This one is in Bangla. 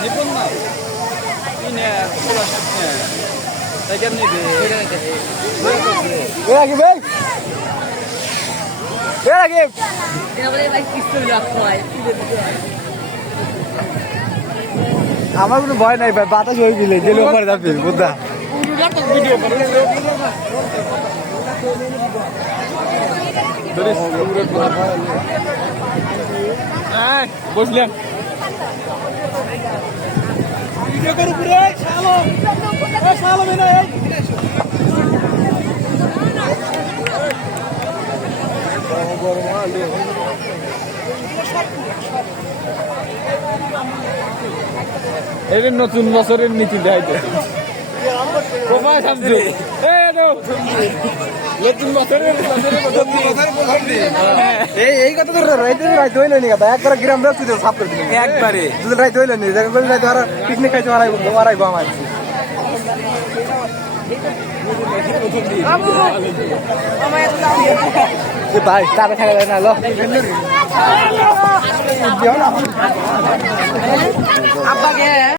নিপুণ না ini pulau shopnya tajam nih be lagi be lagi Tidak boleh lagi kisah aku আমার কোনো ভয় নাই ভাই বাতাস হয়ে গেলে জেলে উপরে যাবে বুদ্ধা ভিডিও বসলেন ভিডিও করে পুরো শালো শালো বেনা এই এই নতুন বছরের নীতি দেখাইতে নতুন বছরের এই কথা তো রাইতে রাইতে হইল নি কথা একবার গ্রাম রাখছি তো সাপ করে দিলেন একবারে দুটো রাইতে হইল নি রাইতে আর পিকনিক খাইতে মারাইবো আমার ভাই তারা থাকা যায় না লো আব্বা কে